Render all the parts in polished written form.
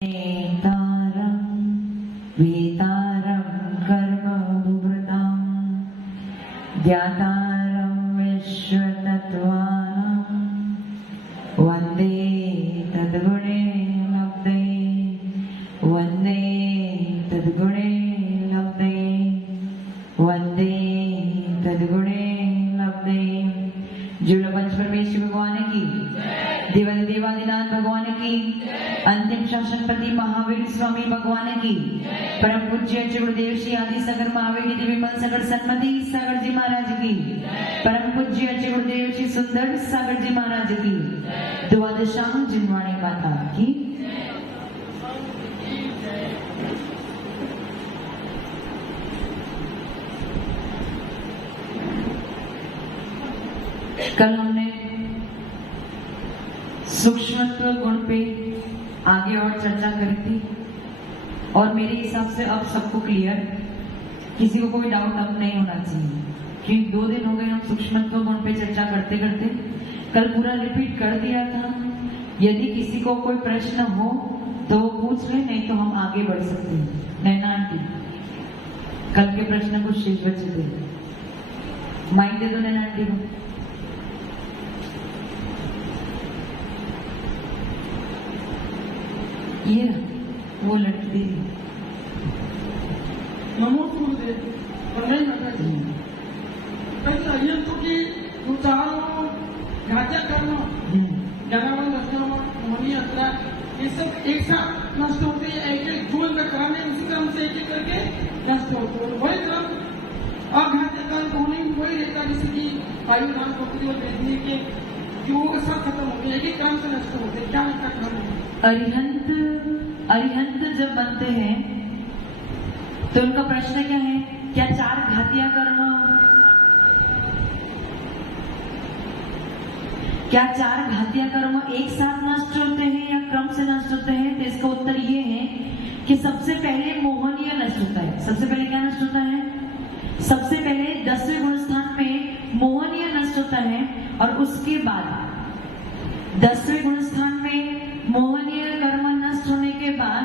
नेतारं वेतारं कर्मभुवृतां ज्ञातारं विश्वतत्त्वानां वन्दे तद्गुणे लब्धे वन्दे तद्गुणे लब्धे वन्दे तद्गुणे लब्धे। जुड़ पंच परमेश्वर भगवान की, देवादिदेवादिनाथ भगवान की, अंतिम शासनपति महावीर स्वामी भगवान की, परम पूज्य गुरुदेव श्री आदि सागर महावीर विमल सागर सन्मति सागर जी महाराज की, परम पूज्य गुरुदेव श्री सुंदर सागर जी महाराज की, द्वादशांग जिनवाणी माता की। कल हमने सूक्ष्मत्व गुण पे आगे और चर्चा करी थी और मेरे हिसाब से अब सबको क्लियर, किसी को कोई डाउट अब नहीं होना चाहिए कि 2 दिन हो गए हम सूक्ष्मत्व गुण पे चर्चा करते करते कल पूरा रिपीट कर दिया था। यदि किसी को कोई प्रश्न हो तो वो पूछ ले, नहीं तो हम आगे बढ़ सकते हैं। नैना आंटी, कल के प्रश्न कुछ शेष बचे थे, माइक दे दो नैना आंटी को। ये वो लड़की नमो गुरुदेव परमाई माता जी। अय्यन तो की उच्चारण घाचा करना जनावन दर्शन मनी यात्रा ये सब एक साथ नष्ट होते हैं, एक एक जोन में कराने उसी क्रम से एक एक करके नष्ट होते हैं। वही क्रम अघात कर्म होने वही रहता, जैसे कि वायु दान प्रकृति और वैद्य के जो सब खत्म होते हैं, एक एक क्रम से नष्ट होते हैं। क्या इसका क्रम है? अरिहंत जब बनते हैं तो उनका प्रश्न क्या है, क्या 4 घातिया कर्म, क्या 4 घातिया कर्म एक साथ नष्ट होते हैं या क्रम से नष्ट होते हैं? तो इसका उत्तर ये है कि सबसे पहले मोहनीय नष्ट होता है। सबसे पहले क्या नष्ट होता है? सबसे पहले 10वें गुण स्थान में मोहनीय नष्ट होता है और उसके बाद 10वें गुण स्थान में मोहनीय कर्म नष्ट होने के बाद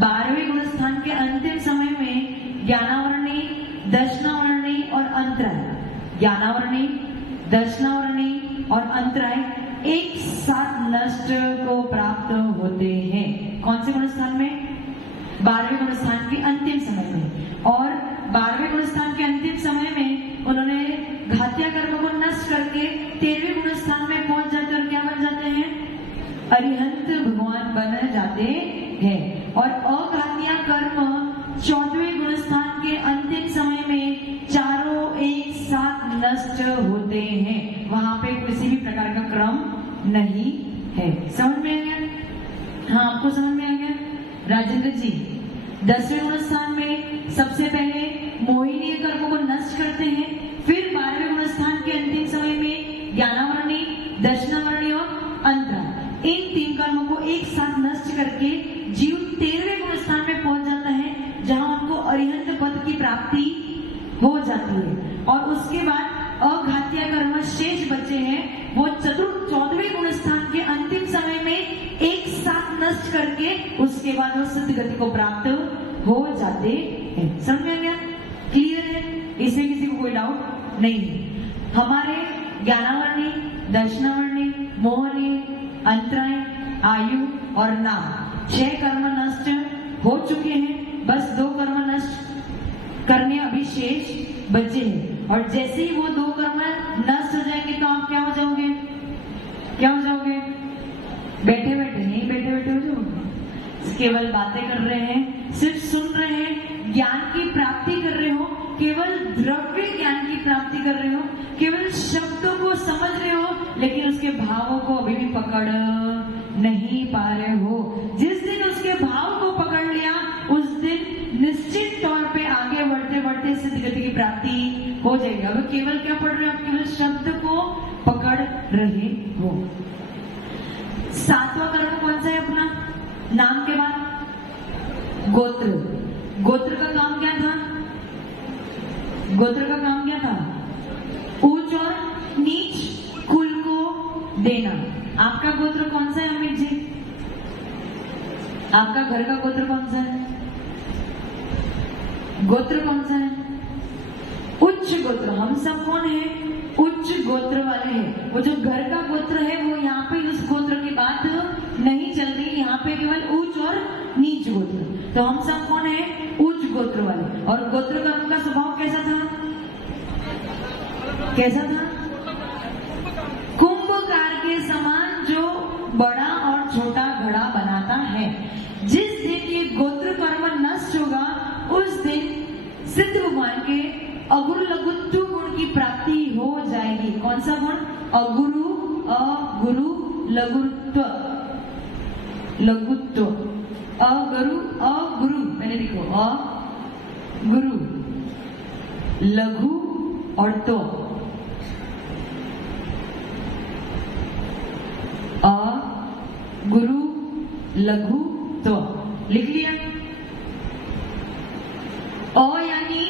12वें गुण स्थान के अंतिम समय में ज्ञानावरणी, दर्शनावरणी और अंतराय, ज्ञानावरणी, दर्शनावरणी और अंतराय एक साथ नष्ट को प्राप्त होते हैं। कौन से गुण स्थान में? 12वें गुण स्थान के अंतिम समय में। और 12वें गुण स्थान के अंतिम समय में उन्होंने घातिया कर्म को नष्ट करके 13वें गुण स्थान में पहुंच जाते और क्या बन जाते हैं? अरिहंत भगवान बन जाते हैं। और अघातिया कर्म 14वें गुण स्थान के अंतिम समय में चारों एक साथ नष्ट होते हैं। वहां पे किसी भी प्रकार का क्रम नहीं है। समझ में आ गया? हाँ, आपको समझ में आ गया? राजेंद्र जी, 10वें गुण स्थान में सबसे पहले मोहिनीय कर्म को नष्ट करते हैं, फिर 12वें गुण स्थान के अंतिम समय में ज्ञानावरणी, दर्शनावरणी और अंतराय, इन 3 कर्मों को एक साथ नष्ट करके जीव 13वें गुण स्थान में पहुंच जाता है, जहां उनको अरिहंत पद की प्राप्ति हो जाती है। और उसके बाद अघातिया कर्म शेष बचे हैं, वो 14वें गुण स्थान के अंतिम समय में एक साथ नष्ट करके उसके बाद वो सिद्ध गति को प्राप्त हो जाते हैं। समझ में गया? क्लियर है? इसमें किसी को कोई डाउट नहीं है। हमारे ज्ञानावरणी, दर्शनावरणी, मोहनी, अंतराय, आयु और नाम 6 कर्म नष्ट हो चुके हैं। बस 2 कर्म नष्ट करने अभी शेष बचे हैं। और जैसे ही वो 2 कर्म नष्ट हो जाएंगे तो आप क्या हो जाओगे? क्या हो जाओगे? बैठे बैठे नहीं, बैठे बैठे हो जाओगे। केवल बातें कर रहे हैं, सिर्फ सुन रहे हैं, ज्ञान की प्राप्ति कर रहे हो, केवल द्रव्य ज्ञान की प्राप्ति कर रहे हो, केवल शब्दों को समझ रहे हो, लेकिन उसके भावों को अभी भी पकड़ नहीं पा रहे हो। जिस दिन उसके भाव को पकड़ लिया, उस दिन निश्चित तौर पे आगे बढ़ते बढ़ते सिद्ध गति की प्राप्ति हो जाएगी। अब केवल क्या पढ़ रहे हो? आप केवल शब्द को पकड़ रहे हो। 7वां कर्म कौन सा है अपना? नाम के बाद गोत्र। गोत्र का काम क्या था? गोत्र का काम क्या था? ऊंच और नीच कुल को देना। आपका गोत्र कौन सा है अमित जी? आपका घर का गोत्र कौन सा है? गोत्र कौन सा है? उच्च गोत्र। हम सब कौन है? उच्च गोत्र वाले हैं। वो जो घर का गोत्र है वो यहाँ पे उस गोत्र की बात नहीं चल रही, यहाँ पे केवल उच्च और नीच गोत्र। तो हम सब कौन है? उच्च गोत्र वाले। और गोत्र कर्म का स्वभाव कैसा था? कैसा था? कुंभकार के समान जो बड़ा और छोटा घड़ा बनाता है। जिस दिन ये गोत्र कर्म नष्ट होगा उस दिन सिद्ध भगवान के अगुरु लघुत्व गुण की प्राप्ति हो जाएगी। कौन सा गुण? अगुरु अगुरु लघुत्व लघुत्व अगुरु अगुरु मैंने लिखो अगुरु लघु और तो अगुरु लघु तो लिख लिया। अ यानी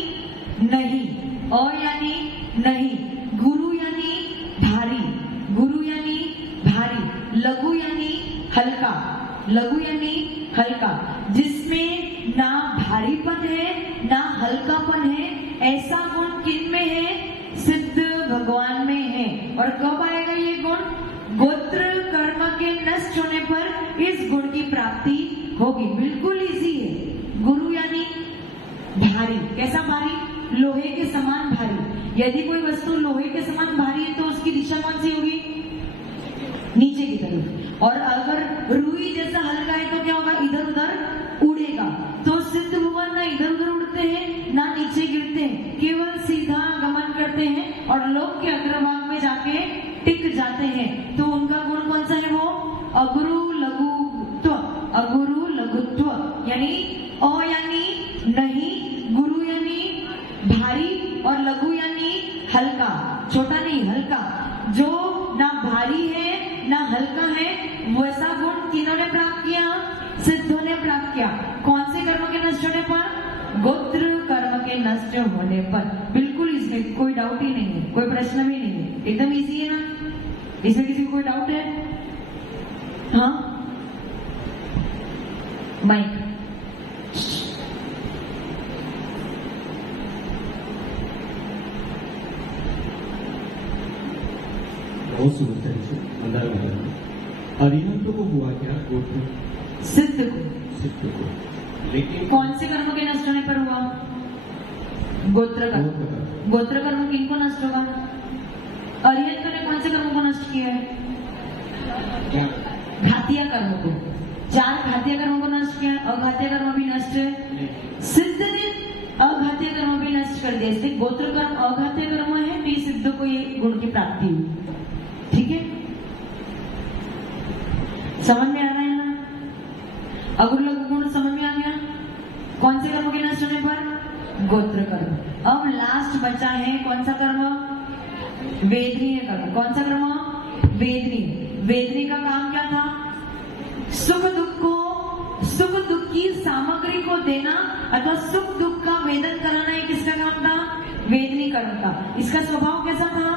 नहीं, अ यानी नहीं, गुरु यानी भारी, गुरु यानी भारी, लघु यानी हल्का, लघु यानी हल्का, जिसमें ना भारीपन है ना हल्कापन है। ऐसा गुण किन में है? सिद्ध भगवान में है। और कब आएगा ये गुण? गोत्र कर्म के नष्ट होने पर इस गुण की प्राप्ति होगी। बिल्कुल इजी है। गुरु यानी भारी। कैसा भारी? लोहे के समान भारी। यदि कोई वस्तु लोहे के समान भारी है तो उसकी दिशा कौन सी होगी? नीचे की तरफ। और अगर रुई जैसा हल्का है तो क्या होगा? इधर उधर उड़ेगा। तो सिद्ध भगवान ना इधर उधर उड़ते हैं ना नीचे गिरते हैं, केवल सीधा गमन करते हैं और लोक के अग्रभाग में जाके टिक जाते हैं। तो उनका गुण कौन सा है? वो अगुरु लघुत्व, अगुरु लघुत्व यानी अ यानी नहीं, गुरु यानी भारी और लघु यानी हल्का, छोटा नहीं हल्का। जो ना भारी है ना हल्का है वैसा गुण किन्होंने प्राप्त किया? सिद्धों ने प्राप्त किया। कौन से कर्म के नष्ट होने पर? गोत्र कर्म के नष्ट होने पर। बिल्कुल इसमें कोई डाउट ही नहीं है, कोई प्रश्न भी नहीं है, एकदम इजी है ना? इसमें किसी को कोई डाउट है? हाँ माइक। बहुत सुंदर से अंदर अरिहंत को हुआ क्या? गोत्र सिद्ध को। सिद्ध को। लेकिन कौन से कर्म के नष्ट होने पर हुआ? गोत्र कर्म। गोत्र कर्म किनको नष्ट होगा? अरिहंत ने कौन से कर्म को नष्ट किया है? घातिया कर्म को। 4 घातिया कर्मों को नष्ट किया। अघातिया कर्म भी नष्ट है। सिद्ध ने अघातिया कर्म भी नष्ट कर दिया। इसलिए गोत्र कर्म अघातिया कर्म है तो सिद्ध को ये गुण की प्राप्ति हुई। ठीक है, समझ में आ रहा है ना? अगुरु लघु गुण समझ में आ गया? कौन से कर्म के नष्ट होने पर? गोत्र कर्म। अब लास्ट बचा है कौन सा कर्म? वेदनीय कर्म। कौन सा कर्म? वेदनीय। वेदनीय का काम क्या था? सुख दुख की सामग्री को देना अथवा सुख दुख का वेदन कराना, ये किसका काम था? वेदनीय कर्म का। इसका स्वभाव कैसा था?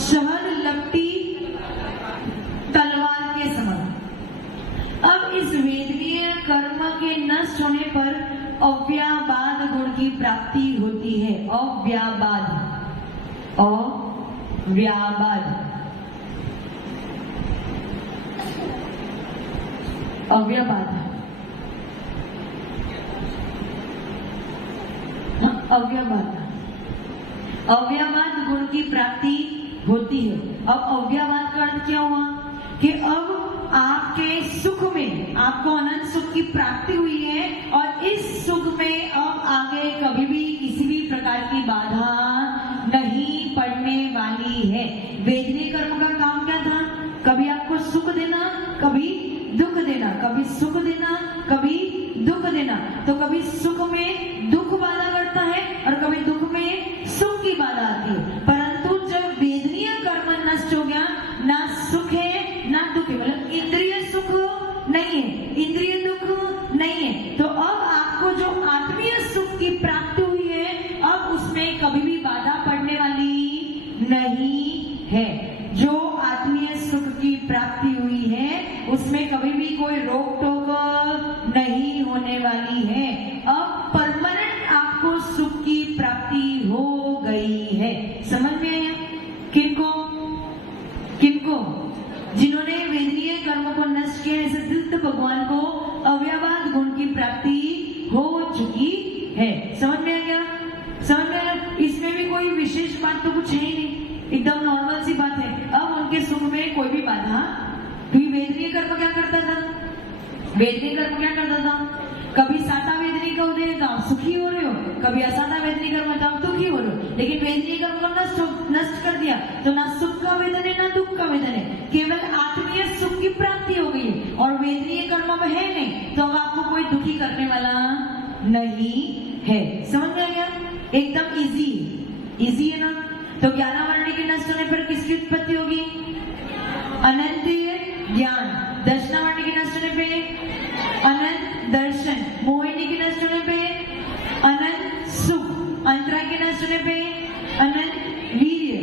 शहद लपटी तलवार के समान। अब इस वेदनीय कर्म के नष्ट होने पर अव्याबाद गुण की प्राप्ति होती है। अव्याबाद, अव्याबाद, अव्याबाद, अव्याबाद, अव्याबाद गुण की प्राप्ति होती है। अब अव्याबाद का अर्थ क्या हुआ? कि अब आपके सुख में आपको अनंत सुख की प्राप्ति हुई है और इस सुख में अब आगे कभी भी किसी भी प्रकार की बाधा नहीं पड़ने वाली है। वेदनीय कर्म का काम क्या था? कभी आपको सुख देना, कभी दुख देना, कभी सुख देना, कभी दुख देना। तो कभी सुख में दुख बाधा करता है और कभी दुख में सुख की बाधा आती है। परंतु जब वेदनीय कर्म नष्ट हो गया, ना सुख है ना दुख है, मतलब इंद्रिय सुख नहीं है, इंद्रिय दुख नहीं है। तो अब आपको जो आत्मीय सुख की प्राप्ति हुई है अब उसमें कभी भी बाधा पड़ने वाली नहीं है। जो आत्मीय सुख की प्राप्ति हुई है उसमें कभी भी कोई रोक टोक वाली है। अब परमानेंट आपको सुख की प्राप्ति हो गई है। समझ में आया? किनको किनको? जिन्होंने वेदनीय कर्म को नष्ट किया, ऐसे सिद्ध भगवान को अव्ययवाद गुण की प्राप्ति हो चुकी है। समझ में आ गया? समझ में आया? इसमें भी कोई विशेष बात तो कुछ है ही नहीं, एकदम नॉर्मल सी बात है। अब उनके सुख में कोई भी बाधा, क्योंकि वेदनीय कर्म क्या करता था? वेदनीय कर्म क्या करता था? कभी साता वेदनीय का उदय तो आप सुखी हो रहे हो, कभी असाता वेदनीय कर्म तो आप दुखी हो रहे हो। लेकिन वेदनीय कर्म को नष्ट कर दिया तो ना सुख का वेदन है ना दुख का वेदन है, केवल आत्मीय सुख की प्राप्ति हो गई है। और वेदनीय कर्म में है नहीं तो अब आपको कोई दुखी करने वाला नहीं है। समझ में आ गया? एकदम इजी है ना? तो ज्ञानावरणी के नष्ट होने पर किसकी उत्पत्ति होगी? अनंत ज्ञान। दर्शनावरणी के नष्ट होने पे अनंत दर्शन। मोहिनी के नष्ट होने पे अनंत सुख। अंतरा के नष्ट होने पे अनंत वीर्य।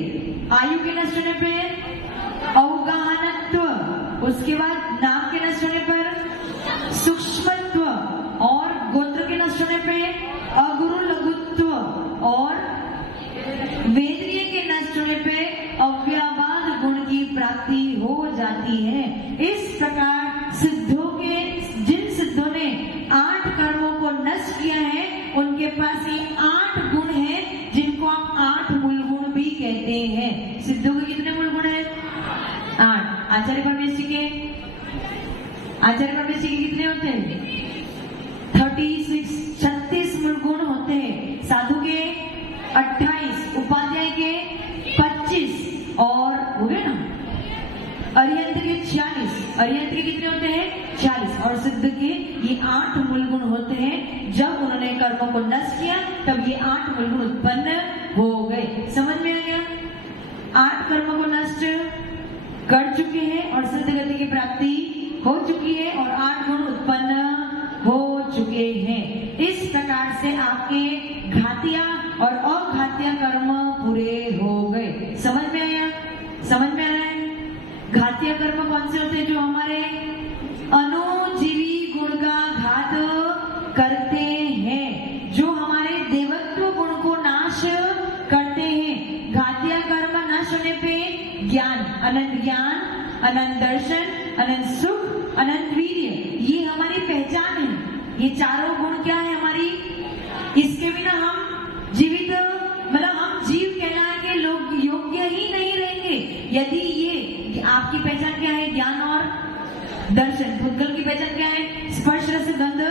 आयु के नष्ट होने पे अवगाहनत्व। उसके बाद नाम के नष्ट होने पर सूक्ष्मत्व। और गोत्र के नष्ट होने पे अगुरु लघुत्व। और वेदनीय के नष्ट होने पे अव्ययवाद गुण की प्राप्ति हो जाती है। इस प्रकार जिन सिद्धों ने 8 कर्मों को नष्ट किया है, उनके पास ये 8 गुण हैं, जिनको आप 8 मूल गुण भी कहते हैं। सिद्धों के कितने मूल गुण हैं? 8। आचार्य परमेश जी के कितने होते हैं? 36 मूल गुण होते हैं। साधु के 28, उपाध्याय के 25 और हो गए ना अरिहंत के 46। अरिहंत के कितने होते हैं? 40। और सिद्ध के ये 8 मूल गुण होते हैं। जब उन्होंने कर्मों को नष्ट किया तब ये 8 मूल गुण उत्पन्न हो गए। समझ में आ गया? 8 कर्मों को नष्ट कर चुके हैं और सिद्ध गति की प्राप्ति हो चुकी है और 8 गुण उत्पन्न हो चुके हैं। इस प्रकार से आपके घातिया और अघातिया कर्म पूरे हो गए। समझ में आया? समझ में आया? घातिया कर्म कौन से होते हैं? जो हमारे अनुजीवी गुण का घात करते हैं, जो हमारे देवत्व गुण को नाश करते हैं। घातिया कर्म नाश होने पे ज्ञान, अनंत दर्शन, अनंत सुख, अनंत वीर्य, ये हमारी पहचान है। ये चारों गुण क्या है हमारी? इसके बिना हम जीवित, मतलब हम जीव कहलाने के लोग योग्य ही नहीं रहेंगे। यदि ये आपकी पहचान क्या है? ज्ञान और दर्शन। भूतगल की पहचान क्या है? स्पर्श रस गंध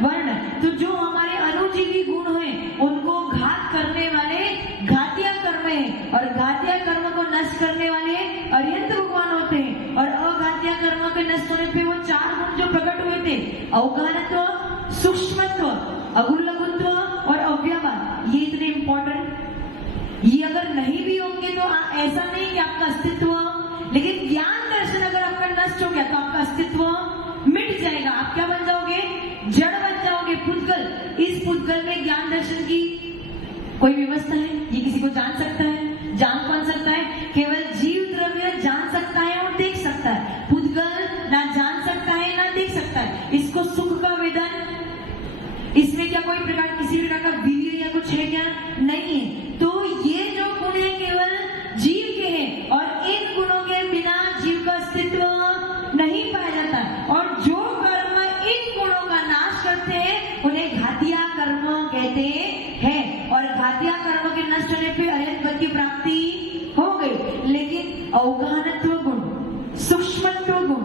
वर्ण। तो जो हमारे अनुजीवी गुण हैं, उनको घात करने वाले घातिया कर्म है, और घातिया कर्म को नष्ट करने वाले अरिहंत भगवान होते हैं। और अघातिया कर्म के नष्ट होने पे वो 4 गुण जो प्रकट हुए थे, अवगाहनत्व, सूक्ष्मत्व, अगुरु लघुत्व और अव्ययवाद, ये इतने इंपॉर्टेंट। ये अगर नहीं भी होंगे तो ऐसा नहीं कि आपका अस्तित्व, लेकिन ज्ञान दर्शन अगर आपका नष्ट हो गया तो आपका अस्तित्व मिट जाएगा। आप क्या बन जाओगे? जड़ बन जाओगे, पुद्गल। इस पुद्गल में ज्ञान दर्शन की कोई व्यवस्था है? ये किसी को जान सकता है? जान कौन सकता है? केवल जीव द्रव्य जान सकता है और देख सकता है। पुद्गल ना जान सकता है ना देख सकता है। इसको सुख का वेदन, इसमें क्या कोई प्रकार किसी प्रकार का वीर्य या कुछ है क्या? नहीं है। तो ये जो गुण है केवल जीव के हैं, और इन गुणों के बिना जीव का अस्तित्व नहीं पाया जाता। और जो कर्म इन गुणों का नाश करते हैं उन्हें घातिया कर्म कहते हैं। और घातिया कर्म के नष्ट होने पर अरिहत पद की प्राप्ति हो गई। लेकिन अवगाहनत्व गुण, सूक्ष्मत्व गुण,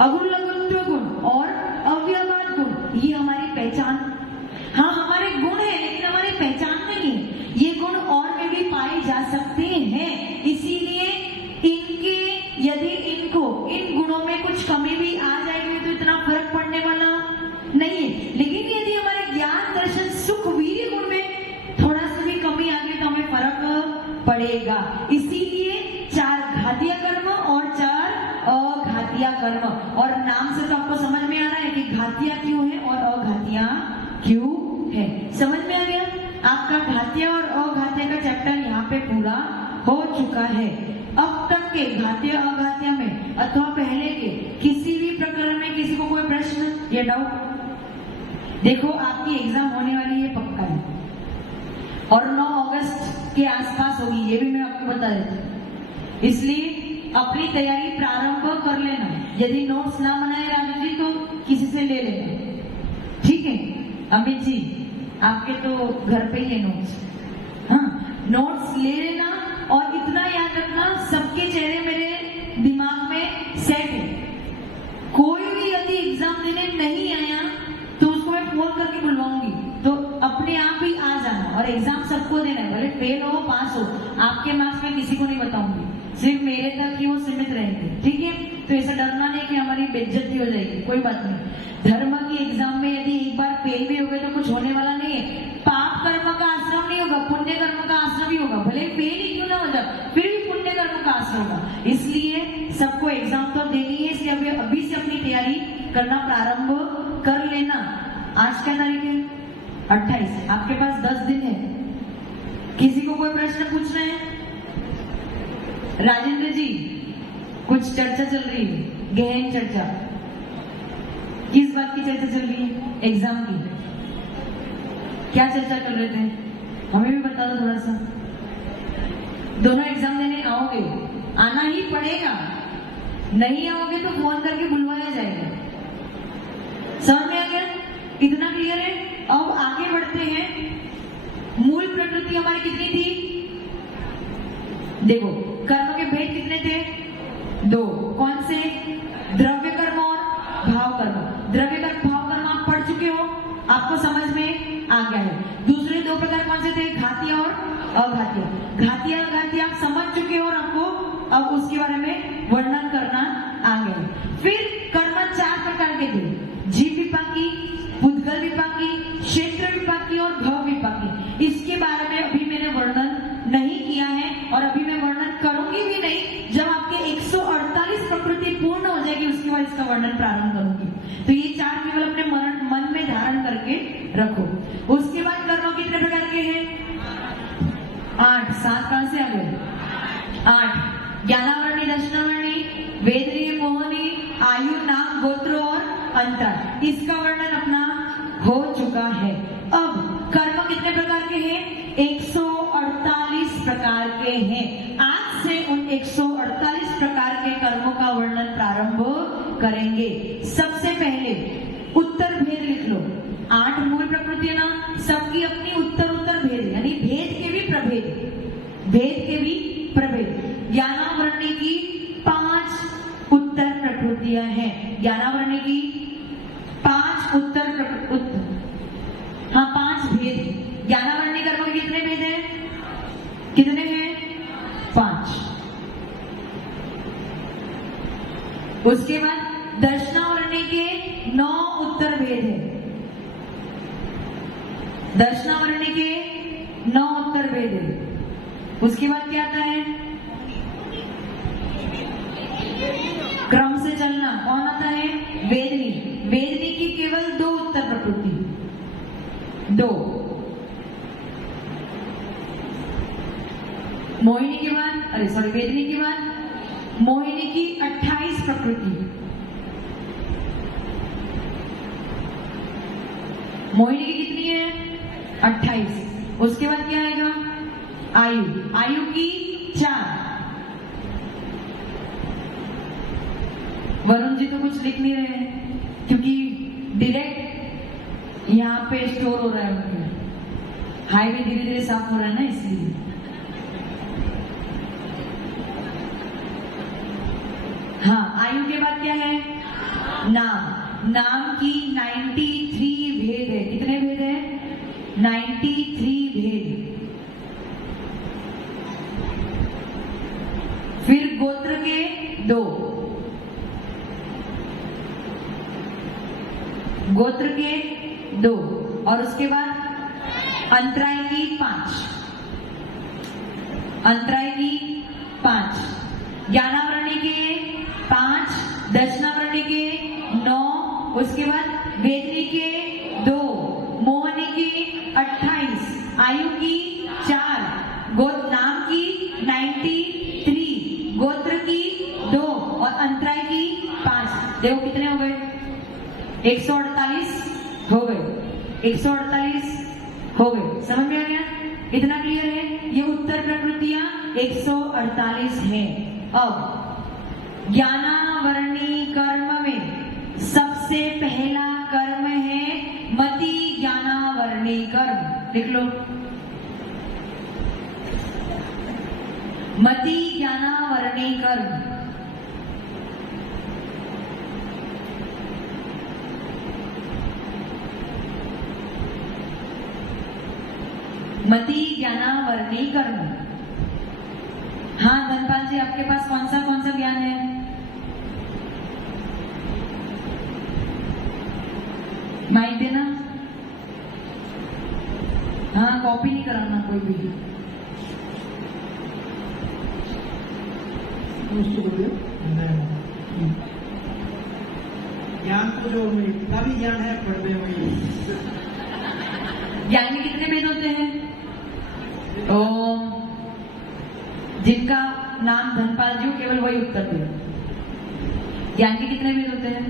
अगुरु लघुत्व गुण और अव्ययवाद गुण, ये हमारी पहचान, हाँ हमारे गुण है, लेकिन हमारी पहचान नहीं है। ये गुण और में भी पाए जा सकते हैं। इसीलिए यदि इन गुणों में कुछ कमी भी आ जाएगी तो इतना फर्क पड़ने वाला नहीं है। लेकिन यदि हमारे ज्ञान दर्शन सुख वीर्य गुण में थोड़ा सा भी कमी आ गई तो हमें फर्क पड़ेगा। इसीलिए 4 घातिया कर्म और 4 अघातिया कर्म। और नाम से तो आपको समझ में आ रहा है कि घातिया क्यों है और अघातिया क्यों है। समझ में आ गया? आपका घातिया और अघातिया का चैप्टर यहाँ पे पूरा हो चुका है। अब तक के घातिया अघातिया में अथवा पहले के किसी भी प्रकरण में किसी को कोई प्रश्न या डाउट? देखो आपकी एग्जाम होने वाली है पक्का है, और 9 अगस्त के आसपास होगी, ये भी मैं आपको बता देती हूँ। इसलिए अपनी तैयारी प्रारंभ कर लेना। यदि नोट्स ना बनाए राजू जी तो किसी से ले लेना, ठीक है। अमित जी आपके तो घर पे ही है नोट्स, हाँ नोट्स ले लेना। और इतना याद रखना, सबके चेहरे मेरे दिमाग में सेट है। कोई भी यदि एग्जाम देने नहीं आया तो उसको मैं फोन करके बुलवाऊंगी, तो अपने आप ही आ जाना। और एग्जाम सबको देना है, भले फेल हो पास हो, आपके मार्क्स में किसी को नहीं बताऊंगी, सिर्फ मेरे तक ही वो सीमित रहेंगे, ठीक है। तो ऐसा डरना नहीं कि हमारी बेइज्जती हो जाएगी, कोई बात नहीं। धर्म की एग्जाम में यदि एक बार फेल भी हो गए तो कुछ होने वाला नहीं है। पाप कर्म का आश्रम नहीं होगा, पुण्य कर्म का आश्रम ही होगा। भले फेल ही क्यों ना हो जाए, फिर भी पुण्य कर्म का आश्रम होगा। इसलिए सबको एग्जाम तो देनी है, इसलिए अभी से अपनी तैयारी करना प्रारंभ कर लेना। आज क्या तारीख है? 28। आपके पास 10 दिन है। किसी को कोई प्रश्न पूछना है? राजेंद्र जी कुछ चर्चा चल रही है, गहन चर्चा। किस बात की चर्चा चल रही है? एग्जाम की। क्या चर्चा कर रहे थे? हमें भी बता दो थोड़ा सा। दोनों एग्जाम देने आओगे, आना ही पड़ेगा, नहीं आओगे तो फोन करके बुलवाया जाएगा। समझ में आ गया? इतना क्लियर है? अब आगे बढ़ते हैं। मूल प्रकृति हमारी कितनी थी? देखो कर्म के भेद कितने थे? 2। कौन से? द्रव्य कर्म और भाव कर्म। द्रव्य कर्म भाव कर्म आप पढ़ चुके हो, आपको समझ में आ गया है। दूसरे 2 प्रकार कौन से थे? घातीय और अघातीय। घातीय अघातीय आप समझ चुके हो और आपको अब उसके बारे में वर्णन करना आ गया है। फिर कर्म 4 प्रकार के थे, जीव विपाकी, पुद्गल विपाकी, क्षेत्र विपाकी और भव विपाकी। इसके बारे में अभी मैंने वर्णन नहीं किया है और अभी मैं वर्णन करूंगी भी नहीं। जब आपके 148 प्रकृति पूर्ण हो जाएगी उसके बाद इसका वर्णन प्रारंभ करूंगी। तो ये 4 केवल अपने मन में धारण करके रखो। उसके बाद कर्म कितने प्रकार के हैं? 8। 7 कहां से आ गए? 8। ज्ञानावरणी, दर्शनावरणी, वेदनीय, मोहनी, आयु, नाम, गोत्र और अंतर। इसका वर्णन अपना हो चुका है। अब कर्म कितने प्रकार के हैं? 148 प्रकार के हैं। आज से उन 148 प्रकार के कर्मों का वर्णन प्रारंभ करेंगे। सबसे पहले उत्तर भेद लिख लो। 8 मूल प्रकृति है ना, सबकी अपनी उत्तर भेद, यानी भेद के भी प्रभेद, भेद के भी प्रभेद। ज्ञानावरणी की 5 उत्तर प्रकृतियां हैं। ज्ञानावरणी की 5 उत्तर 5 भेद। ज्ञानावरणी कर्म के कितने भेद हैं? कितने हैं? 5। उसके बाद दर्शनावरणी के 9 उत्तर भेद है। दर्शनावरणी के 9 उत्तर भेद है। उसके बाद क्या आता है? क्रम से चलना। कौन आता है? वेदनी। वेदनी की केवल 2 उत्तर प्रकृति, 2। मोहिनी के बाद, वेदनी के बाद मोहिनी की 28 प्रकृति। मोहिनी की कितनी है? 28। उसके बाद क्या आएगा? आयु। आयु की 4। वरुण जी तो कुछ लिख नहीं रहे हैं क्योंकि डायरेक्ट यहाँ पे स्टोर हो रहा है उनके, हाईवे धीरे धीरे साफ हो रहा है ना, इसलिए। हाँ, आयु के बाद क्या है? नाम। नाम की 93 भेद है। कितने भेद है? 93 भेद। फिर गोत्र के 2, गोत्र के 2, और उसके बाद अंतराय की 5, अंतराय की 5, ज्ञानावरणी के 5, दर्शनावरणी के 9, उसके बाद वेदनी के 2, मोहनी की 28, आयु की 4, नाम की 93, गोत्र की 2 और अंतराय की 5। देखो कितने हो गए? 148 हो गए। 148 हो गए। समझ में आ गया? इतना क्लियर है? ये उत्तर प्रकृतियां 148 है। अब ज्ञानावरणी कर्म में सबसे पहला कर्म है मति ज्ञानावरणी कर्म। लिख लो, मति ज्ञानावरणी कर्म। मति ज्ञानावरणी कर्म। हाँ धनपाल जी, आपके पास कौन सा ज्ञान है? माइक देना। हाँ, कॉपी नहीं कराना कोई भी। ज्ञान को जो जितना भी ज्ञान है पढ़ते हुए। ज्ञान के कितने भेद होते हैं? ओम। जिनका नाम धनपाल जी हो केवल वही उत्तर दे। ज्ञान के कितने भेद होते हैं?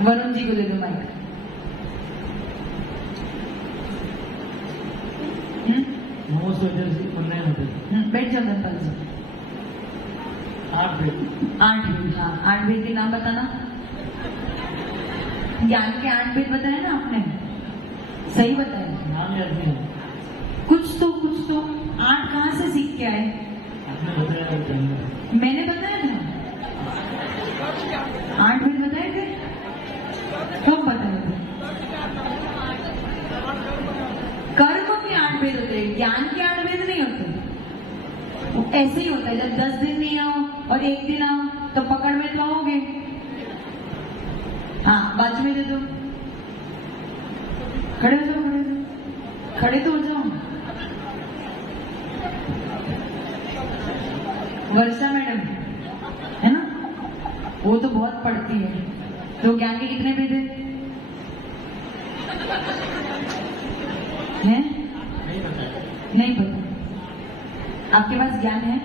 वरुण जी को दे दो माइक। बैठ जाओ धनपाल जी। 8 भेद। 8 भेद। हाँ, 8 भेद के नाम बताना। ज्ञान के 8 भेद बताए ना आपने? सही बताया? नाम याद नहीं है। कुछ तो 8 कहाँ से सीख के आए? आपने बताया। मैंने बताया था 8 भेद बताए थे। कब बताए थे? कर्म के 8 भेद होते हैं, ज्ञान के 8 भेद नहीं होते। ऐसे ही होता है, जब 10 दिन नहीं आओ और 1 दिन आओ तो पकड़ में तो आओगे। हाँ, बाजू में दे दो। खड़े हो जाओ, खड़े तो हो जाओ। वर्षा मैडम है ना, वो तो बहुत पढ़ती है। तो ज्ञान के कितने भेद हैं? नहीं पता। आपके पास ज्ञान है?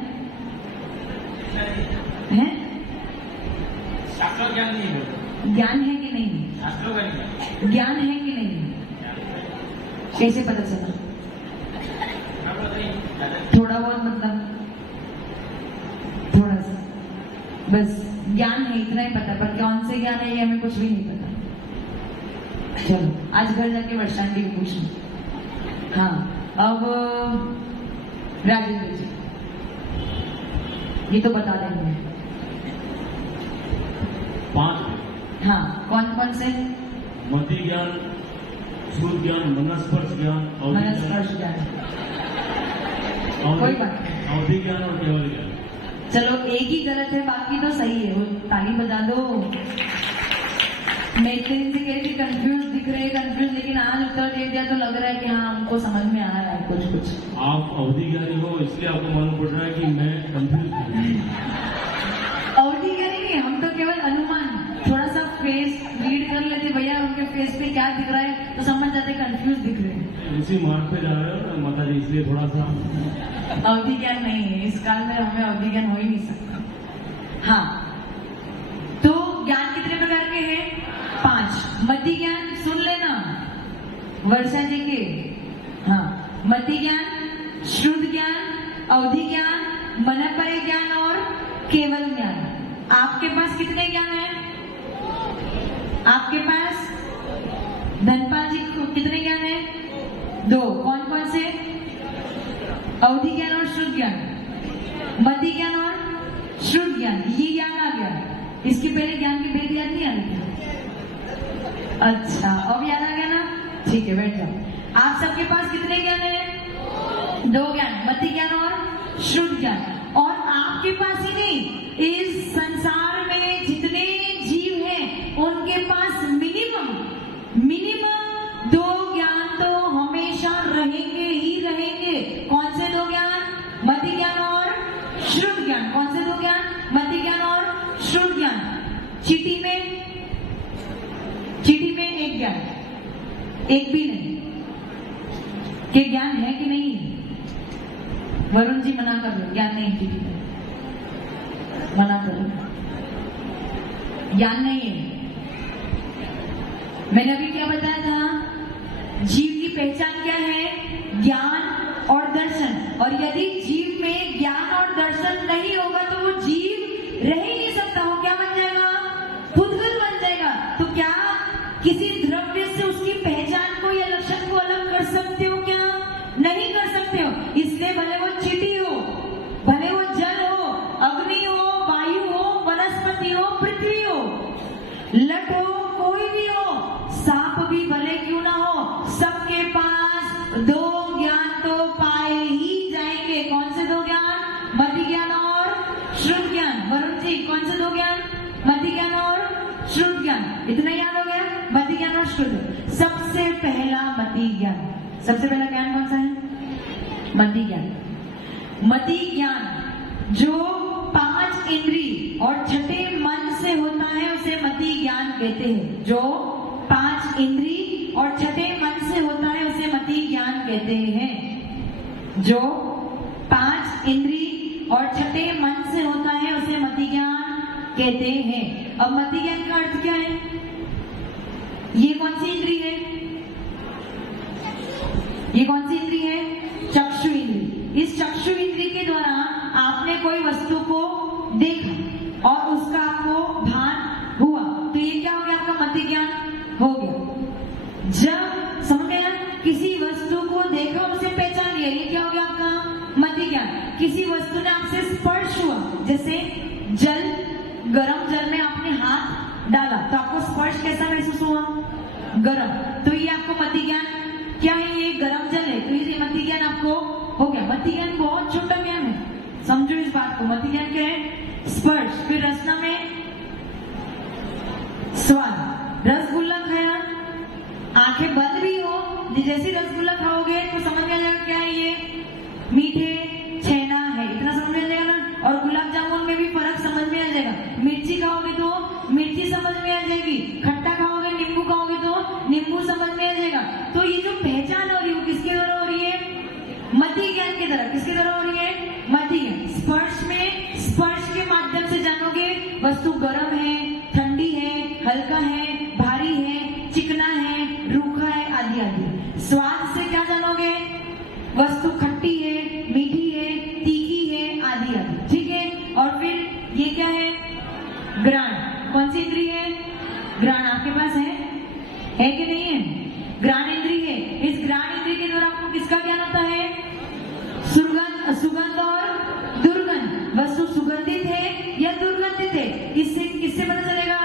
शास्त्र ज्ञान नहीं है। ज्ञान है कि नहीं? शास्त्रों का नहीं। ज्ञान है कि नहीं? कैसे पता चला? थोड़ा बहुत, मतलब थोड़ा सा बस ज्ञान है, इतना ही पता। पर कौन से ज्ञान है ये हमें कुछ भी नहीं पता। चलो आज घर जाके वर्षांती को पूछना। हाँ, अब राजेंद्र जी ये तो बता देंगे। 5। हाँ, कौन से? मति ज्ञान, सूर्य ज्ञान, मनस्पर्श ज्ञान, मनस्पर्श ज्ञान। कोई बात नहीं। अवधि ज्ञान और केवल ज्ञान। चलो एक ही गलत है, बाकी तो सही है। वो ताली बजा दो। मैं इतने दिन से कह रही थी कंफ्यूज दिख रहे, लेकिन आज उत्तर दे दिया तो लग रहा है कि हाँ हमको समझ में आ रहा है कुछ। आप अवधि ज्ञानी हो इसलिए आपको मालूम पड़ रहा है कि मैं कंफ्यूज हूँ। अवधि ज्ञानी नहीं, हम तो केवल अनुमान, थोड़ा सा फेस रीड कर लेते भैया, उनके फेस पे क्या दिख रहा है तो समझ जाते कंफ्यूज दिख रहे हैं। उसी मार्ग पे जा रहे हो ना माता जी, इसलिए थोड़ा सा। अवधि ज्ञान नहीं है इस काल में, हमें अवधि ज्ञान हो ही नहीं सकता। हाँ, तो ज्ञान कितने प्रकार के हैं? 5। मति ज्ञान सुन लेना वर्षा जी के। हाँ, मति ज्ञान, श्रुत ज्ञान, अवधि ज्ञान, मनपरे ज्ञान और केवल ज्ञान। आपके पास कितने ज्ञान है? आपके पास धनपाल जी को कितने ज्ञान है? 2। कौन से? अवधि ज्ञान और श्रुत ज्ञान। मति ज्ञान और श्रुत ज्ञान, ये ज्ञान आ गया। इसके पहले ज्ञान के भेद याद नहीं आ रहे? अच्छा, अब याद आ गया ना? ठीक है, बैठ जाओ। आप सबके पास कितने ज्ञान है? 2 ज्ञान, मति ज्ञान और श्रुत ज्ञान। और आपके पास ही नहीं, इस संसार में जितने जीव हैं उनके पास मिनिमम 2 ज्ञान तो हमेशा रहेंगे ही रहेंगे। कौन से 2 ज्ञान? मति ज्ञान और श्रुत ज्ञान। कौन से 2 ज्ञान? मति ज्ञान और श्रुत ज्ञान। चिट्ठी में 1 ज्ञान, एक भी नहीं। कि ज्ञान है कि नहीं? वरुण जी मना कर लो, ज्ञान नहीं चिट्ठी में, मना करो, ज्ञान नहीं है। मैंने अभी क्या बताया था, जीव की पहचान क्या है, ज्ञान और दर्शन। और यदि जीव में ज्ञान और दर्शन नहीं होगा तो वो जीव रह ही नहीं सकता। वो क्या बन जाएगा, खुदगल बन जाएगा। तो क्या किसी द्रव्य से उसकी पहचान को या लक्षण को अलग कर सकते हो क्या, नहीं कर सकते हो। इसलिए भले वो चींटी हो, भले वो जल हो, अग्नि हो, वायु हो, वनस्पति हो, पृथ्वी हो, लट हो, कोई भी हो, सांप भी भले क्यों ना हो, सबके पास दो ज्ञान तो पाए ही जाएंगे। कौन से दो ज्ञान, मति ज्ञान और श्रुत ज्ञान। वरुण जी, कौन से दो ज्ञान, मति ज्ञान और श्रुत ज्ञान। इतना याद हो गया, मति ज्ञान और श्रुत। सबसे पहला मति ज्ञान, सबसे पहला ज्ञान कौन सा है, मति ज्ञान। मति ज्ञान जो 5 इंद्रिय और छठे मन से होता है उसे मति ज्ञान कहते हैं। जो 5 इंद्रिय और छठे मन से होता है उसे मति ज्ञान कहते हैं। जो 5 इंद्रिय और छठे मन से होता है उसे मति ज्ञान कहते हैं। अब मति ज्ञान का अर्थ क्या है, ये कौन सी इंद्रिय है, ये कौन सी इंद्रिय है, चक्षु इंद्रिय। इस चक्षु इंद्रिय के द्वारा आपने कोई वस्तु को देखा और उसका आपको भान हुआ, तो ये क्या हो गया, आपका मति ज्ञान हो गया। जब समझ गया, किसी वस्तु को देखा, उसे पहचान लिया, ये क्या हो गया आपका मति ज्ञान। किसी वस्तु ने आपसे स्पर्श हुआ, जैसे जल, गरम जल में आपने हाथ डाला तो आपको स्पर्श कैसा महसूस हुआ, गरम। तो ये आपको मति ज्ञान क्या है, ये गरम जल है, तो ये मति ज्ञान आपको हो गया। मति ज्ञान बहुत छोटा ज्ञान है, समझो इस बात को। मति ज्ञान क्या है, स्पर्श। फिर रसना में स्वाद, रसगुल्ला खाया, आंखें बंद भी हो, जैसे रसगुल्ला खाओगे तो समझ में आ जाएगा क्या है, ये मीठे छेना है, इतना समझ में आ जाएगा ना। और गुलाब जामुन में भी फर्क समझ में आ जाएगा। मिर्ची खाओगे तो मिर्ची समझ में आ जाएगी, खट्टा खाओगे, नींबू खाओगे तो नींबू समझ में आ जाएगा। तो ये जो पहचान हो रही है किसके द्वारा हो रही है, मति ज्ञान के द्वारा। किसके द्वारा हो रही है, मति ज्ञान। स्पर्श में, स्पर्श के माध्यम से जानोगे वस्तु गर्म है, ठंडी है, हल्का है, भारी है, चिकना है, रूखा है, आदि आदि। स्वाद से क्या जानोगे, वस्तु खट्टी है, मीठी है, तीखी है, आदि आदि, ठीक है। और फिर ये क्या है, घ्राण। कौन सी इंद्रिय है, घ्राण आपके पास है कि नहीं है, घ्राण इंद्रिय है। इस घ्राण इंद्रिय के द्वारा आपको किसका ज्ञान होता है, सुगंध और दुर्गंध। वस्तु सुगंधित है या दुर्गंधित है, इससे किससे पता चलेगा,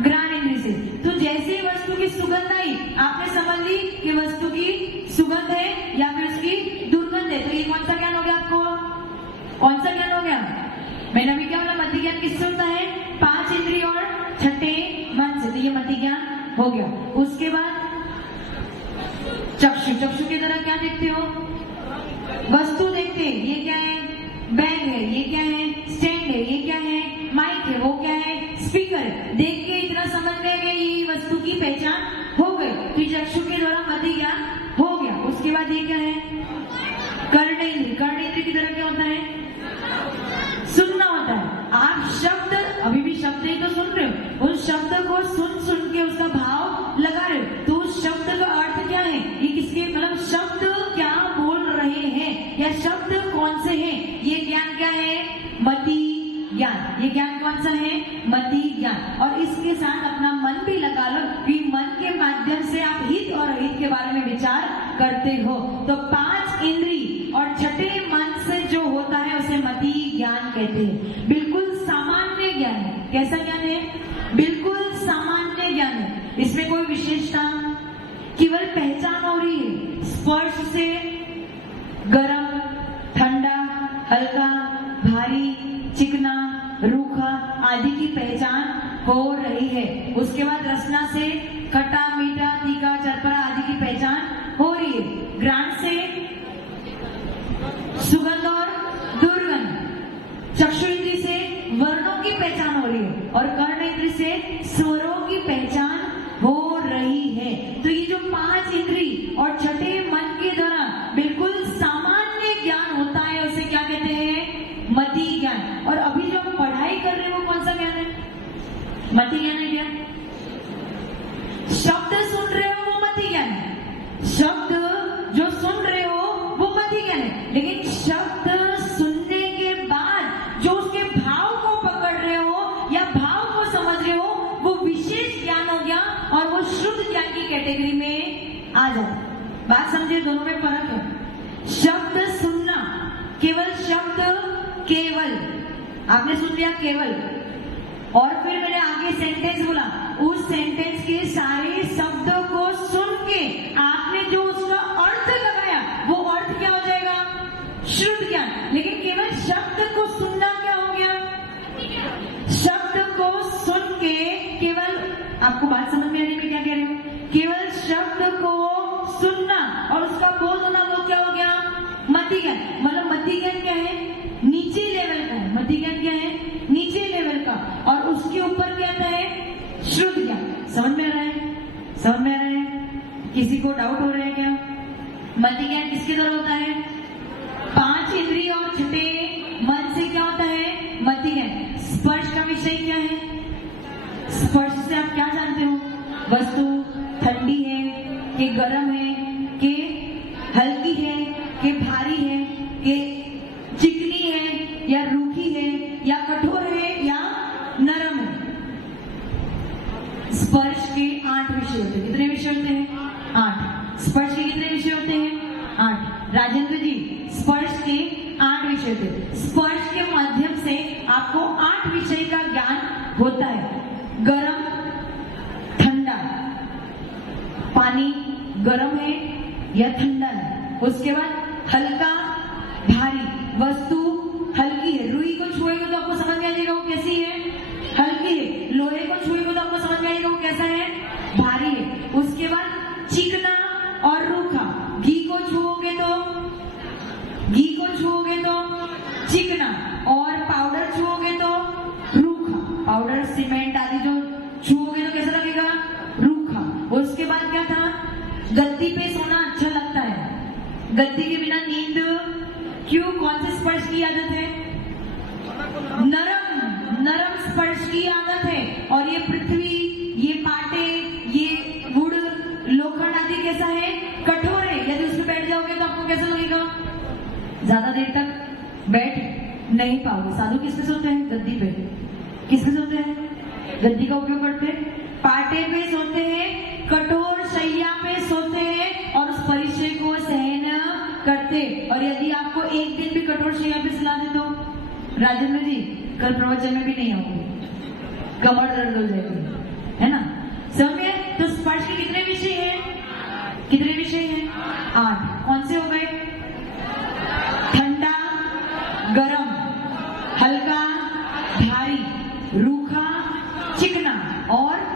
घ्राण इंद्रिय से। तो जैसे ही वस्तु की सुगंध आई, आपने समझ ली कि वस्तु की सुगंध है या फिर उसकी दुर्गंध है। तो ये कौन सा ज्ञान हो गया आपको, कौन सा ज्ञान हो गया। मैंने अभी क्या बोला, मति ज्ञान किससे होता है, 5 इंद्रिय और छठे मन से। तो ये मति ज्ञान हो गया। उसके बाद चक्षु, चक्षु के द्वारा क्या देखते हो, वस्तु देखते हैं। ये क्या है, बैग है, ये क्या है, स्टैंड है, ये क्या है, माइक है, वो क्या है, स्पीकर है। देख के इतना समझ में गए, ये वस्तु की पहचान हो गई। तो चक्षु के द्वारा मति ज्ञान हो गया। उसके बाद ये क्या है, कर्णेंद्रिय। कर्णेंद्रिय की तरह क्या होता है, सुनना होता है। आप शब्द, अभी भी शब्द ही तो सुन रहे हो, उस शब्द को सुन के उसका भाव लगा रहे हो। तो उस शब्द का अर्थ क्या है, ये किसके, मतलब शब्द क्या बोल रहे हैं या शब्द कौन से हैं, ये ज्ञान क्या है, मति ज्ञान। ये ज्ञान कौन सा है, मति ज्ञान। और इसके साथ अपना मन भी लगा लो कि मन के माध्यम से आप हित और अहित के बारे में विचार करते हो। तो 5 इंद्रिय और छठे मन से जो होता है उसे मति ज्ञान कहते हैं। बिल्कुल सामान्य ज्ञान है। कैसा ज्ञान है, बिल्कुल सामान्य ज्ञान है। इसमें कोई विशेषता, केवल पहचान हो रही है। स्पर्श से गरम, ठंडा, हल्का, भारी, चिकना, रूखा आदि की पहचान हो रही है। उसके बाद रसना से खट्टा, मीठा, तीखा, चरपरा आदि की पहचान हो रही है। घ्राण से सुगंध और दुर्गंध, चक्षु इंद्रिय से वर्णों की पहचान हो रही है और कर्ण इंद्रिय से स्वरों की पहचान हो रही है। तो ये जो 5 इंद्रिय और छठे मन के द्वारा बिल्कुल सामान्य ज्ञान होता है उसे क्या कहते हैं, मति ज्ञान। और अभी जो हम पढ़ाई कर रहे हैं वो कौन सा ज्ञान है, मति ज्ञान है क्या। शब्द सुन रहे हो वो मति ज्ञान है, शब्द जो सुन रहे हो वो मति ज्ञान है, लेकिन शब्द सुनने के बाद जो उसके भाव को पकड़ रहे हो या भाव को समझ रहे हो वो विशेष ज्ञान हो गया और वो शुद्ध ज्ञान की कैटेगरी में आ जाता। बात समझे, दोनों में फर्क है। शब्द सुनना, केवल शब्द, केवल आपने सुन लिया केवल, और फिर मैंने आगे सेंटेंस बोला, उस सेंटेंस के सारे शब्दों को सुन के आपने जो उसका अर्थ लगाया वो अर्थ क्या हो जाएगा? शुद्ध ज्ञान। लेकिन केवल शब्द को सुनना क्या हो गया? शब्द को सुन के केवल, आपको बात समझ में आ रही है मैं क्या कह रही हूँ? केवल शब्द को सुनना और उसका बोध होना वो क्या हो गया? मति ज्ञान। मतलब मति ज्ञान क्या है? नीचे लेवल का है। मति ज्ञान क्या है? नीचे लेवल का, और उसके ऊपर क्या आता है? शुद्ध ज्ञान। समझ में आ रहा है? समझ में आ रहा है? किसी को डाउट हो रहा है क्या? मति ज्ञान किसके द्वारा होता है? 5 इंद्रिय और छठे मन से क्या होता है? मति ज्ञान। स्पर्श का विषय क्या है? स्पर्श से आप क्या जानते हो? वस्तु ठंडी है कि गर्म है, कि हल्की है कि भारी है, कि चिकनी है या रूखी है या कठोर है या नरम है। स्पर्श के 8 विषय होते हैं। कितने विषय होते हैं? 8। स्पर्श के कितने विषय होते हैं? 8। राजेंद्र जी, स्पर्श के 8 विषय होते हैं। स्पर्श के माध्यम से आपको 8 विषय का ज्ञान होता है। गरम, ठंडा, पानी गरम है या ठंडा है। उसके बाद हल्का, भारी, वस्तु हल्की है। रुई को छुएगा तो आपको समझ में आ जाएगा वो कैसी है? हल्की है। लोहे को छुएगा तो आपको समझ में आएगा वो कैसा है? भारी है। उसके बाद चिकना और रूखा। घी को छुओगे तो चिकना, और पाउडर छुओगे तो रूखा। पाउडर, सीमेंट आदि जो छुओगे तो कैसा लगेगा? रूखा। उसके बाद क्या था? गद्दी पे सोना अच्छा लगता है। गद्दी के बिना नींद क्यों? कौन से स्पर्श की आदत है? नरम स्पर्श की आदत है। और ये पृथ्वी, ये पाटे, ये वुड, लोखंड आदि कैसा है? कठोर है। यदि उसमें बैठ जाओगे तो आपको कैसा लगेगा? ज्यादा देर तक बैठ नहीं पाओगे। साधु किस पे सोते हैं? गद्दी पे। किस पे सोते हैं? गद्दी का उपयोग करते हैं। पाटे पे सोते हैं, कठोर शैया पे सोते हैं और उस परिचय को सहन करते। और यदि आपको एक दिन भी कठोर शैया पे सुला दे तो राजेंद्र जी कल प्रवचन में भी नहीं आओगे, कमर दर्द हो जाएगी, है ना? समझे? तो स्पर्श के कितने विषय हैं? कितने विषय हैं? 8। कौन से हो गए? ठंडा, गरम, हल्का, भारी, रूखा, चिकना और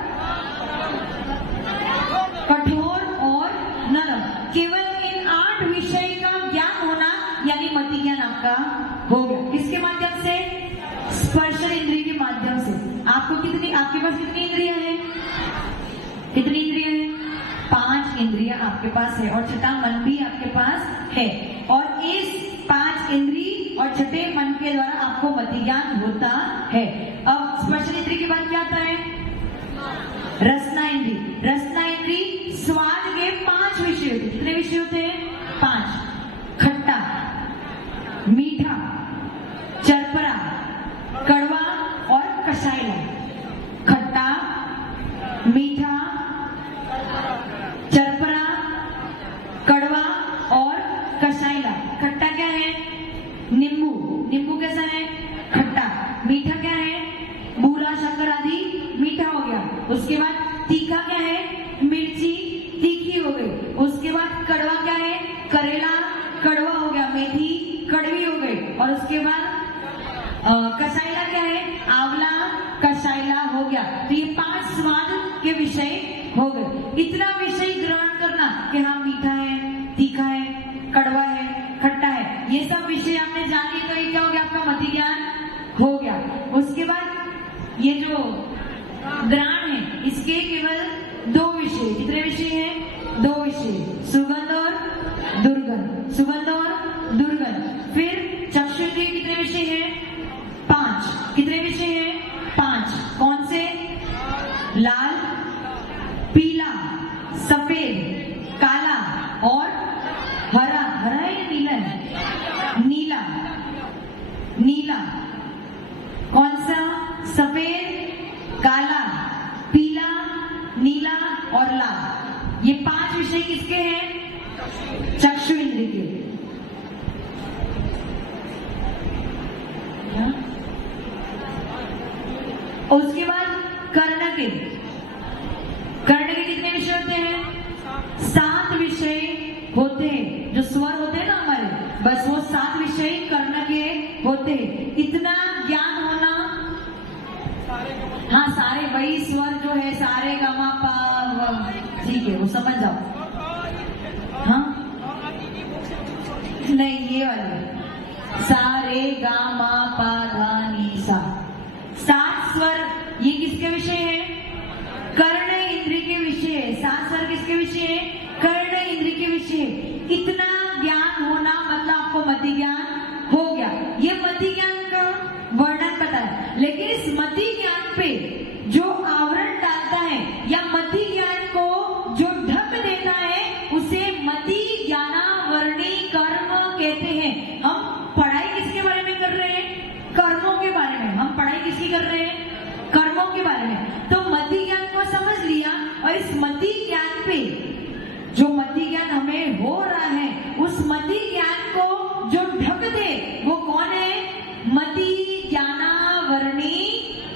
कठोर और नरम। केवल इन 8 विषय का ज्ञान होना यानी मति ज्ञान आपका हो गया। किसके माध्यम से? स्पर्श इंद्रिय के माध्यम से। आपको कितनी, आपके पास कितनी इंद्रियां हैं? कितनी इंद्रियां हैं? 5 इंद्रियां आपके पास है और छठा मन भी आपके पास है। और इस 5 इंद्रिय और छठे मन के द्वारा आपको मति ज्ञान होता है। अब स्पर्श इंद्रिय के बाद क्या आता है? रसना इंद्रिय। रसना इंद्रिय स्वाद के 5 विषय होते हैं। कितने विषय होते हैं? 5। खट्टा, मीठा, चरपरा, कड़वा और कसाईला। खट्टा, मीठा, चरपरा, कड़वा और कसाईला। खट्टा क्या है? नींबू। नींबू कैसा है? खट्टा। मीठा क्या है? बूरा, शक्कर आदि मीठा हो गया। उसके बाद तीखा क्या है? मिर्ची तीखी हो गई। उसके बाद कड़वा क्या है? करेला कड़वा हो गया। मेथी कड़वी हो गई। और उसके बाद कसाईला क्या है? आंवला कसाईला हो गया। तो ये 5 स्वाद के विषय हो गए। इतना विषय ग्रहण करना कि हाँ मीठा है, तीखा है, कड़वा है, खट्टा है, ये सब विषय आपने जान लिए तो ये क्या हो गया? आपका मति ज्ञान हो गया। उसके बाद ये जो ग्राण है इसके केवल 2 विषय। कितने विषय हैं? 2 विषय, सुगंध और दुर्गंध। सुगंध और दुर्गंध। फिर चक्षुन्द्रिय कितने विषय हैं? 5। कितने विषय हैं? 5। कौन से? लाल, पीला, विषय किसके हैं? चक्षु इंद्रिय के। क्या? उसके बाद कर्ण के कितने विषय होते हैं? 7 विषय होते हैं। जो स्वर होते हैं ना हमारे, बस वो 7 विषय कर्ण के होते हैं। इतना ज्ञान होना, हाँ सारे वही स्वर जो है सारे गामा पा, ठीक है वो समझ जाओ। हाँ नहीं ये वाले सारे गामा पा धा नी सा, 7 स्वर ये किसके विषय है? कर्ण इंद्रिय के विषय है। 7 स्वर किसके विषय है? कर्ण इंद्रिय के विषय है। इतना ज्ञान होना मतलब आपको मति ज्ञान हो गया। ये मति ज्ञान का वर्णन पता है, लेकिन इस मति ज्ञान पे जो आवरण डालता है या मति ज्ञान को जो ढक देता है उसे मति ज्ञानावरणी कर्म कहते हैं। हम पढ़ाई किसके बारे में कर रहे हैं? कर्मों के बारे में। हम पढ़ाई किसकी कर रहे हैं? कर्मों के बारे में। तो मति ज्ञान को समझ लिया और इस मति ज्ञान पे जो मति ज्ञान हमें हो रहा है उस मति ज्ञान को जो ढक दे वो कौन है? मति ज्ञानावरणी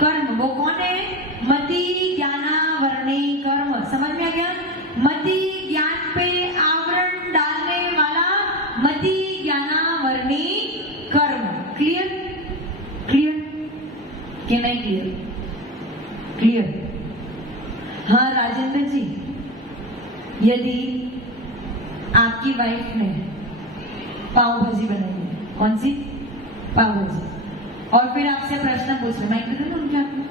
कर्म। वो कौन है? मति ज्ञानावरणी कर्म। समझ में आ गया? मति ज्ञान पे आवरण डालने वाला मति ज्ञानावरणी कर्म। क्लियर? क्लियर कि नहीं क्लियर? क्लियर। हाँ राजेंद्र जी, यदि आपकी वाइफ ने पाव भाजी बनाई है, कौन सी? पाव भाजी, और फिर आपसे प्रश्न पूछ रहे, मैं कहते उनके हाथ में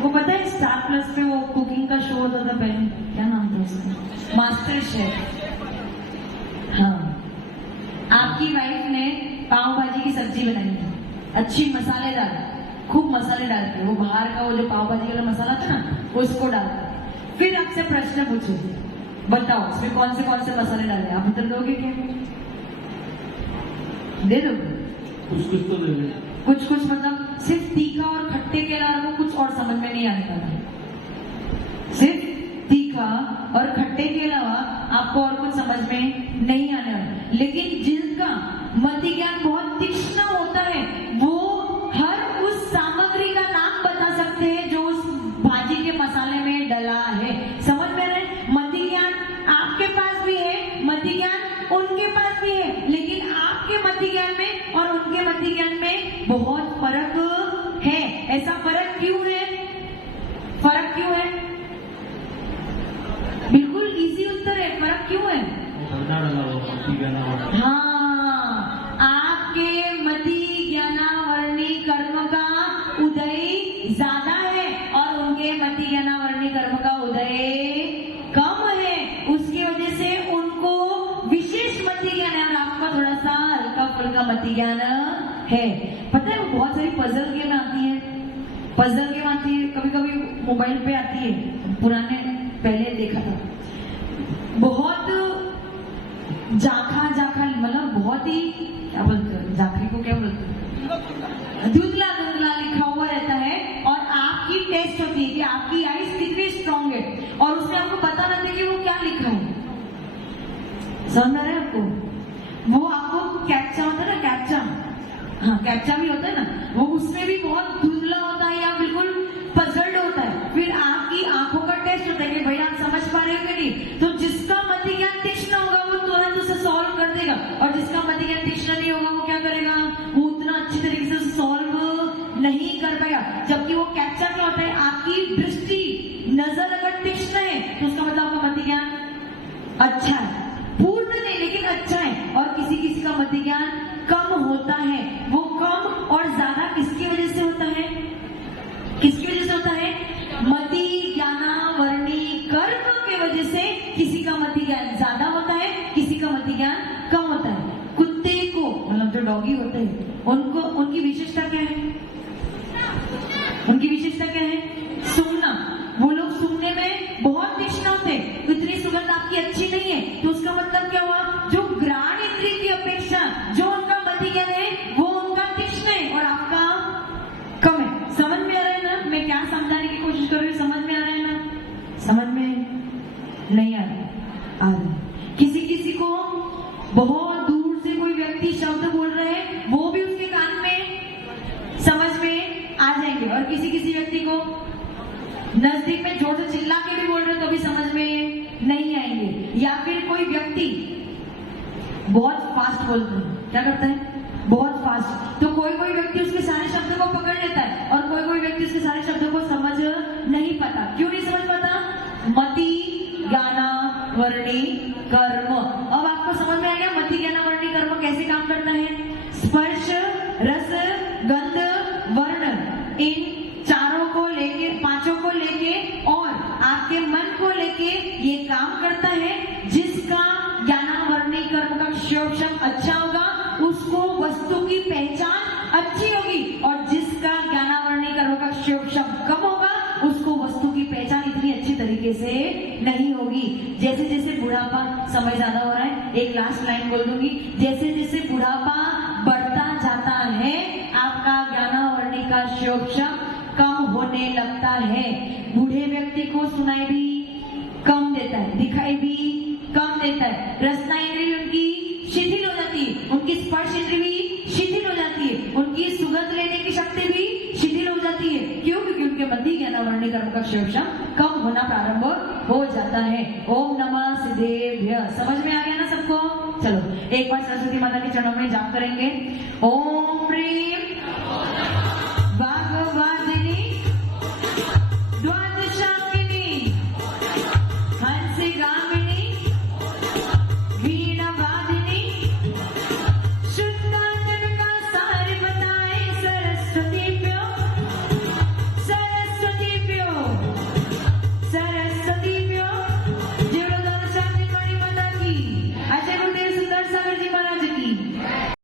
वो पता है स्टार प्लस पे वो कुकिंग का शो होता था पहले, क्या नाम था उसका? Master chef. हाँ आपकी वाइफ ने पाव भाजी की सब्जी बनाई थी, अच्छी मसालेदार, खूब मसाले डालते, वो बाहर का वो जो पाव भाजी वाला मसाला था ना उसको डालते। फिर आपसे प्रश्न पूछे, बताओ इसमें कौन से मसाले डाले? आप उत्तर दोगे क्या? दे दो कुछ तो दे दो। कुछ मतलब सिर्फ तीखा और खट्टे के अलावा कुछ और समझ में नहीं आता था। सिर्फ तीखा और खट्टे के अलावा आपको और कुछ समझ में नहीं आने वाला। लेकिन जिनका मति ज्ञान बहुत तीक्ष्ण होता है वो हर उस सामग्री का नाम बता सकते हैं जो उस भाजी के मसाले में डला है। समझ में रहे? मति ज्ञान आपके पास भी है, मति ज्ञान उनके पास भी है, लेकिन आपके मति ज्ञान में और उनके मति ज्ञान में बहुत फर्क है। ऐसा फर्क क्यों है? फर्क क्यों है? बिल्कुल इजी उत्तर है, फर्क क्यों है? हाँ आपके मति ज्ञानावरणी कर्म का उदय ज्यादा है और उनके मति ज्ञानावरणी कर्म का उदय कम है। उसकी वजह से उनको विशेष मति ज्ञान है और आपका थोड़ा सा हल्का फुल्का मति ज्ञान है। पता है वो बहुत सारी पजल गेम आती है, पजल गेम आती है, कभी कभी मोबाइल पे आती है, पुराने पहले देखा था, बहुत जाखा मतलब बहुत ही क्या बोलते हैं, जाखरी को क्या बोलते हैं, धुंधला लिखा हुआ रहता है और आपकी टेस्ट होती है कि आपकी आईज कितनी स्ट्रांग है और उसमें आपको पता रहता है कि वो क्या लिखा है। समझ रहे हैं आपको? वो आपको कैप्चा होता है ना, कैप्चा, हाँ कैप्चा भी होता है ना, वो उसमें भी बहुत धुंधला होता है या बिल्कुल पजल्ड होता है। फिर आपकी आंखों का टेस्ट होता है कि भाई आप समझ पा रहे हो कि नहीं। तो जिसका मति ज्ञान तीक्ष्ण होगा वो तुरंत उसे सॉल्व कर देगा और जिसका मति ज्ञान तीक्ष्ण नहीं होगा वो क्या करेगा? वो उतना अच्छी तरीके से सॉल्व नहीं कर पाएगा। जबकि वो कैप्चा क्या होता है? आपकी दृष्टि, नजर अगर तीक्ष्ण है तो उसका मतलब आपका मति ज्ञान अच्छा है, पूर्ण नहीं लेकिन अच्छा है। और किसी का मति ज्ञान कम होता है। वो कम और ज्यादा किसकी वजह से होता है? किसकी वजह से होता है? मति ज्ञानावरणी कर्म की वजह से किसी का मति ज्ञान ज्यादा होता है, किसी का मति ज्ञान कम होता है। कुत्ते को मतलब जो डॉगी होते हैं उनको, उनकी विशेषता क्या है? उनकी विशेषता क्या है? सूंघना। वो लोग सूंघने में बहुत तीक्ष्ण होते हैं, तो इतनी सुगंध आपकी अच्छी नहीं है, तो उसका मतलब क्या हुआ? जो घ्राण इंद्रिय की अपेक्षा जो उनका मति ज्ञान है वो उनका तीक्ष्ण है और आपका कम है। समझ में आ रहा है ना मैं क्या किसी किसी व्यक्ति को नजदीक में जोर से चिल्ला के भी बोल रहे हो तो भी समझ में नहीं आएंगे। या फिर कोई व्यक्ति बहुत फास्ट बोलते हैं, क्या करता है, बहुत फास्ट, तो कोई कोई व्यक्ति उसके सारे शब्दों को पकड़ लेता है और कोई कोई व्यक्ति उसके सारे शब्दों को समझ नहीं पाता। क्यों नहीं समझ पाता? मति ज्ञाना वर्णी कर्म। अब आपको समझ में आ गया मति ज्ञाना वर्णी कर्म कैसे काम करता है। स्पर्श रस गंध वर्ण, इन चारों को लेके, पांचों को लेके और आपके मन को लेके ये काम करता है। जिसका ज्ञानावर्णी कर्म का क्षोभम अच्छा होगा उसको वस्तु की पहचान अच्छी होगी, और जिसका ज्ञानावर्णी कर्म का क्षोभम कम होगा उसको वस्तु की पहचान इतनी अच्छी तरीके से नहीं होगी। जैसे जैसे बुढ़ापा, समय ज्यादा हो रहा है, एक लास्ट लाइन बोल दूंगी, जैसे जैसे बुढ़ापा बढ़ता जाता है आपका ज्ञानावर्णी का क्षोभम कम होने लगता है। बूढ़े व्यक्ति को सुनाई भी कम देता है, दिखाई भी कम देता है, रसना इंद्रिय भी उनकी शिथिल हो जाती है, उनकी स्पर्श इंद्रिय भी शिथिल हो जाती है, उनकी सुगंध लेने की शक्ति भी शिथिल हो जाती है। क्यों? क्योंकि उनके मति ज्ञानावर्णी कर्म का क्षोभम कम होना प्रारंभ हो जाता है। ओम नमः सिद्धेभ्य। समझ में आ गया ना सबको? चलो एक बार सरस्वती माता के चरणों में जाप करेंगे। ओम प्रेम